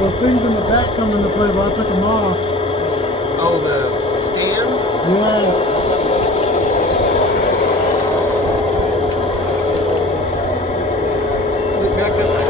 Those things in the back come into play, but I took them off. Oh, the stands? Yeah. Back up.